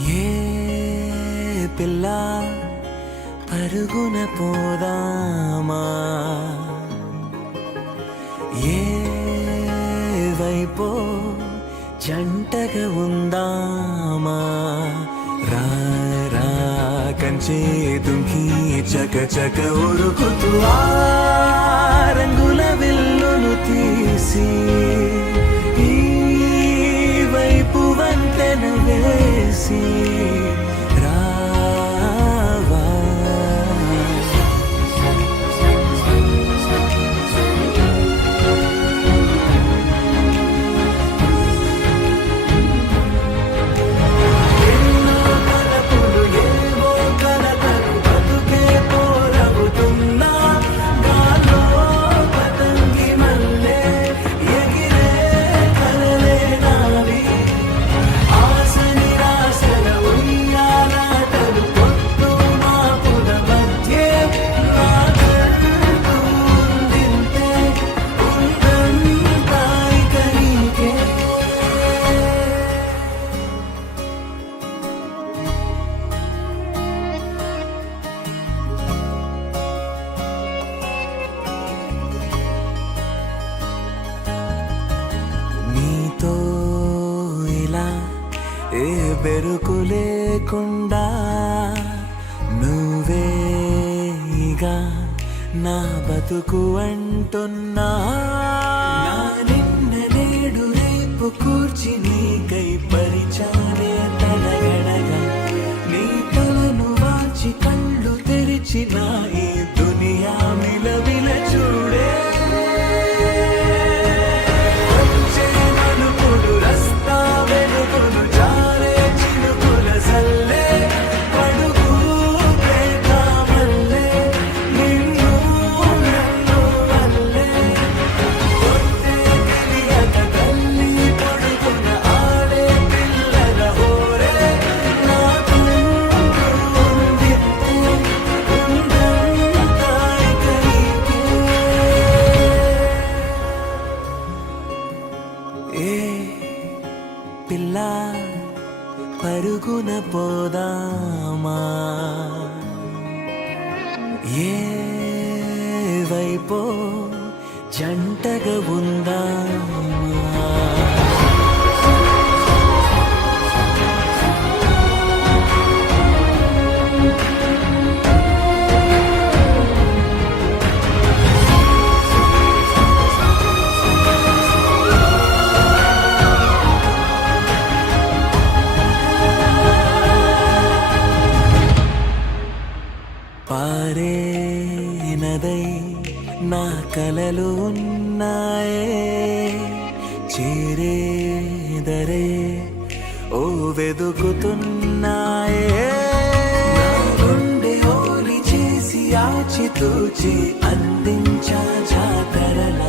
ఏ పిల్ల పరుగున పోదామా, ఏ వైపో జంటగా ఉందామా, రా రా కంచే దుంకి చక చక ఉరుకుతూ ఆ రంగుల విల్లును తీసి ఈ వైపు వంతెన వేసి రావా. ఎన్నో కలపులు ఏవో కలతలు బతుకే పోరవుతున్నా గాలో పతంగి మల్లె ఎగిరే కలలే నావి. ఆశ నిరాశల ఉయ్యాలాటలు పొద్దు మాపుల మధ్య నాకంటూ ఉందింతే ఉందంతా ఇక నీకే. నీతో ఇలా ఏ బెరుకు లేకుండా నువ్వేగా నా బతుకు అంటున్నా. నా నిన్న నేడు రేపు కూర్చి నీకై పరిచాలే తలగడగా, నీ తలను వాచి కళ్ళు తెరిచిన ఈ దునియా మిలవిల చూడే. వచ్చే నలుపుడు రస్తా వెలుగును జారే చినుకుల సల్లే పడుగు ప్రేమల్లే నిన్ను నన్ను వల్లే. కొట్టే తెలియక తల్లి పడుకున్న ఆడే పిల్లల హోరే నాకుంటూ ఉందింతే ఉందంతా ఇక నీకే. ఏ పిల్ల పరుగున పోదామా, ఏ వైపో జంటగా ఉందామా. పారే నదై నా కలలు ఉన్నాయే, చేరేదరే ఓ వెదుకుతున్నాయే. నా గుండె ఓలి చేసి ఆచితూచి అందించా జాతరల,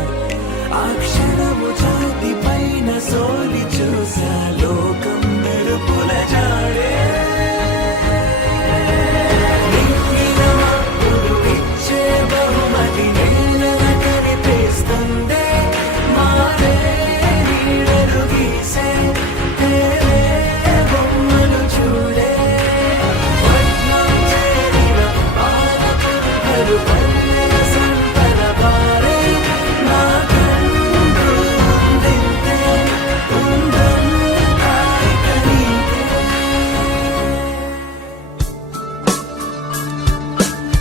ఆ క్షణము జాతి పైన సోలి చూసా లోకం మెరుపుల జాడే. బహుమతి నేలన కనిపిస్తుందే, మారే నీడలు గీసే తేరే బొమ్మలు చూడే. వడ్లం చేరిన పాలకులు